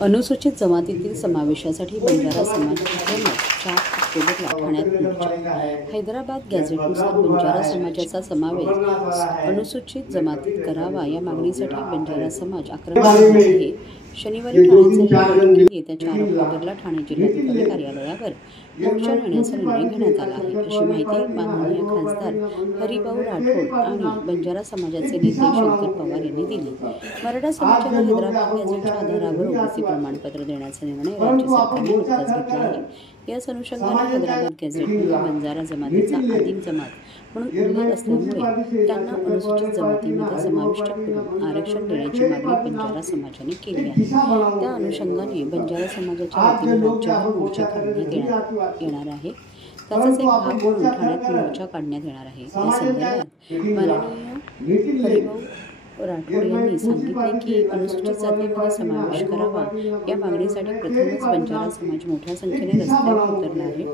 अनुसूचित जमातीतील समावेशासाठी बंजारा समाज प्रमुख 4 ऑक्टोबरला ठाण्यात मोर्चा. हैदराबाद गॅझेटनुसार बंजारा समाजाचा समावेश अनुसूचित जमातीत करावा या मागणीसाठी बंजारा समाज आक्रमक झाला आहे. शनिवारी ठाण्यात झालेल्या बैठकीत येत्या 4 ऑक्टोबरला ठाणे जिल्हाधिकारी कार्यालयावर मोर्चा नेण्याचा निर्णय घेण्यात आला आहे, अशी माहिती माननीय खासदार हरिभाऊ राठोड आणि बंजारा समाजाचे नेते शंकर पवार यांनी दिली. मराठा समाजाला हैदराबाद गॅझेटच्या आधारावर ओबीसी प्रमाणपत्र देण्याचा निर्णय राज्य सरकारने नुकताच घेतला आहे. याच अनुषंगाने हैदराबाद गॅझेटमध्ये बंजारा जमातीचा आदिम जमात म्हणून उल्लेख असल्यामुळे त्यांना अनुसूचित जमातीमध्ये समाविष्ट करून आरक्षण देण्याची मागणी बंजारा समाजाने केली आहे. त्या अनुषंगाने बंजारा समाजाच्या वतीने राज्यभर मोर्चा काढण्यात येणार आहे. त्याचाच एक भाग म्हणून ठाण्यात मोर्चा काढण्यात येणार आहे. या संदर्भात माननीय हरिभाऊ राठोड यांनी सांगितले की अनुसूचित जातीमध्ये समावेश करावा या मागणीसाठी प्रथमच बंजारा समाज मोठ्या संख्येने रस्त्यावर उतरला आहे.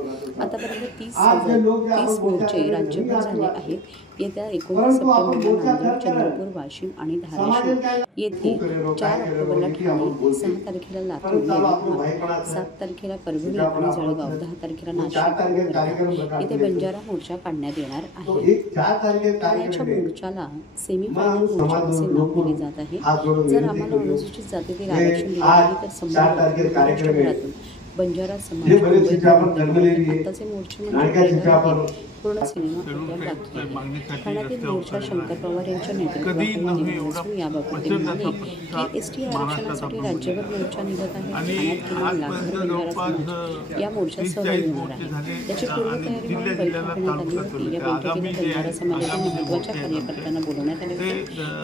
आतापर्यंत 30 मोर्चे राज्यभर झाले आहेत. येत्या 19 सप्टेंबरला नांदेड, चंद्रपूर, वाशिम आणि धाराशिव येथे, 4 ऑक्टोबरला ठाणे, 6 तारखेला लातूर, यवतमाळ, 7 तारखेला परभणी आणि जळगाव, 10 तारखेला नाशिक येथे बंजारा मोर्चा काढण्यात येणार आहे. ठाण्याच्या मोर्चाला सेमीफायनल मोर्चा असे नाव दिले जात आहे. जर आम्हाला अनुसूचित जातीतील आरक्षण दिले नाही तर संपूर्ण महाराष्ट्रभरातून बंजारा समाज आताचे मोर्चे म्हणजे पूर्ण सिनेमा ठाण्यातील मोर्चा शंकर पवार यांच्या नेतृत्वाखाली याबाबत की एसटी आरक्षणासाठी राज्यभर मोर्चा निघत आहे. ठाण्यात लाखभर बंजारा समाज या मोर्चात सहभागी होणार आहे. त्याची पूर्वतयारी म्हणून बैठक घेण्यात आली होती. या बैठकीला बंजारा समाजातील महत्त्वाच्या कार्यकर्त्यांना बोलवण्यात आले होते.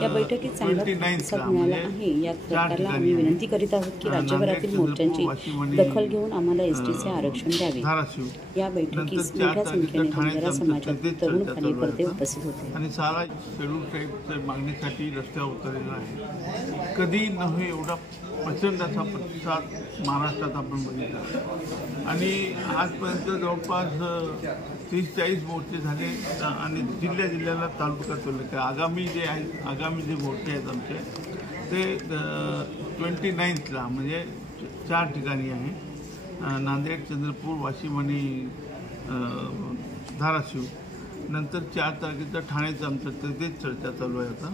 या बैठकीत चांगला प्रतिसाद मिळाला आहे. या सरकारला आम्ही विनंती करीत आहोत की राज्यभरातील मोर्चांची दखल घेऊन आम्हाला एसटीचे आरक्षण द्यावे. या बैठकीस मोठ्या संख्येने बंजारा समाजातील तरुण कार्यकर्ते उपस्थित होते आणि सारा शेड्यूल ट्राईबच्या मागणीसाठी रस्त्यावर उतरलेला आहे. कधी नव्हे एवढा प्रचंड असा प्रतिसाद महाराष्ट्रात आपण बघितला आणि आजपर्यंत जवळपास 30-40 मोर्चे झाले आणि जिल्ह्याला तालुका चालले. आगामी जे मोर्चे आहेत आमचे ते 29ला म्हणजे 4 ठिकाणी आहे. नांदेड, चंद्रपूर, वाशिम आणि धाराशिव. नंतर 4 तारखेचं ठाण्याचं आमचं तेच चर्चा चालू आहे आता.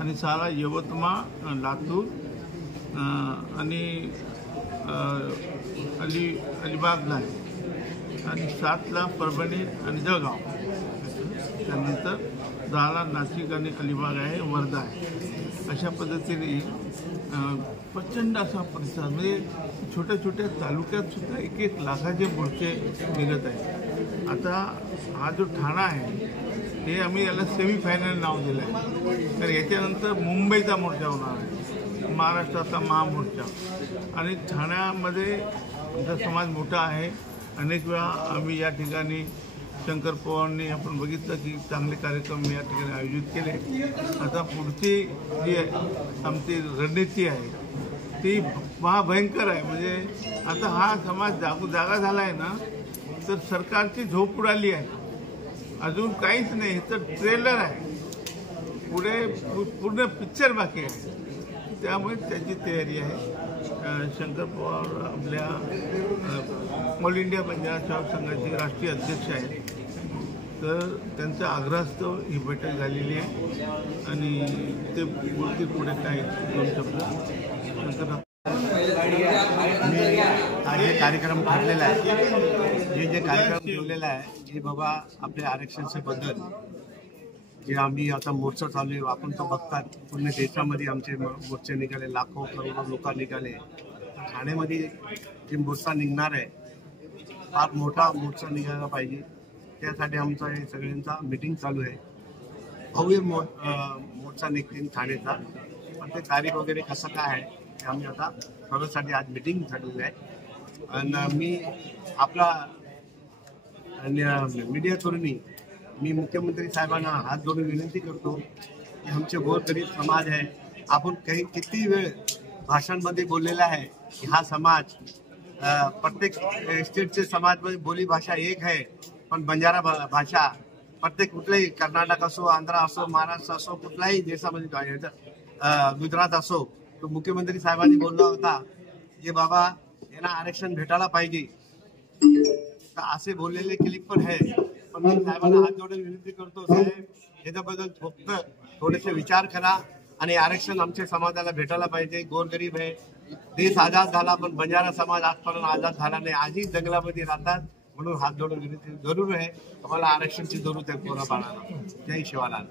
आणि सारा यवतमाळ, लातूर आणि अलिबागला आहे आणि 7ला परभणी आणि जळगाव. त्यानंतर 10ला नाशिक आणि अलिबाग आहे, वर्धा आहे. अशा पद्धतीने प्रचंड असा प्रतिसाद म्हणजे छोट्या छोट्या तालुक्यात सुद्धा 1-1 लाखाचे मोर्चे निघत आहेत. आता हा जो ठाणा आहे ते आम्ही याला सेमीफायनल नाव दिलं आहे. तर याच्यानंतर मुंबईचा मोर्चा होणार आहे, महाराष्ट्राचा महामोर्चा. आणि ठाण्यामध्ये आमचा समाज मोठा आहे. अनेक वेळा आम्ही या ठिकाणी शंकर पवारांनी आपण बघितलं की चांगले कार्यक्रम या ठिकाणी आयोजित केले. आता पुढची जी आमची रणनीती आहे ती महाभयंकर आहे. म्हणजे आता हा समाज जागा झाला आहे ना तर सरकारची झोप उडाली आहे. अजून काहीच नाही, हे तर ट्रेलर आहे. पुढे पूर्ण पिक्चर बाकी आहे. त्यामुळे त्याची तयारी आहे. शंकर पवार आपल्या ऑल इंडिया बंजारा सेवक संघाचे राष्ट्रीय अध्यक्ष आहेत. तर त्यांच्या आग्रहास्तव ही बैठक झालेली आहे आणि ते बोलतील पुढे काय 2 शब्द. हा जे कार्यक्रम ठरलेला आहे, जे कार्यक्रम ठेवलेला आहे हे बाबा आपल्या आरक्षणाचे बद्दल जे आम्ही आता मोर्चा चालू आहे. आपण तो बघतात पूर्ण देशामध्ये आमचे मोर्चे निघाले, लाखो करोडो लोक निघाले. ठाण्यामध्ये जे मोर्चा निघणार आहे फार मोठा मोर्चा निघायला पाहिजे. त्यासाठी आमचा हे सगळ्यांचा मीटिंग चालू आहे. भव्य मोर्चा निघतील ठाण्याचा. पण ते तारीख वगैरे कसं काय आहे ते आम्ही आता सर्वांसाठी आज मीटिंग झालेली आहे. आणि मी आपला मीडिया थ्रूनी मी मुख्यमंत्री साहेबांना हात जोडून विनंती करतो की आमचे गोरगरीब समाज आहे. आपण किती वेळ भाषणांमध्ये बोललेला आहे की हा समाज प्रत्येक स्टेटचे समाजमध्ये बोली भाषा एक आहे. पण बंजारा भाषा प्रत्येक कुठल्याही कर्नाटक असो, आंध्र असो, महाराष्ट्र असो, कुठल्याही देशामध्ये गुजरात असो तो मुख्यमंत्री साहेबांनी बोलला होता की बाबा यांना आरक्षण भेटायला पाहिजे, तर असे बोललेले क्लिप पण आहे. पण मी साहेबांना हात जोडून विनंती करतो, साहेब याच्याबद्दल फक्त थोडेसे विचार करा आणि आरक्षण आमच्या समाजाला भेटायला पाहिजे. गोरगरीब आहे, देश आझाद झाला पण बंजारा समाज आजपर्यंत आझाद झाला नाही, आजही जंगलामध्ये राहतात. म्हणून हात जोडून विनंती जरूर आहे, आम्हाला आरक्षणची जरूरत आहे पोराबाळाला. जय शिवालाल.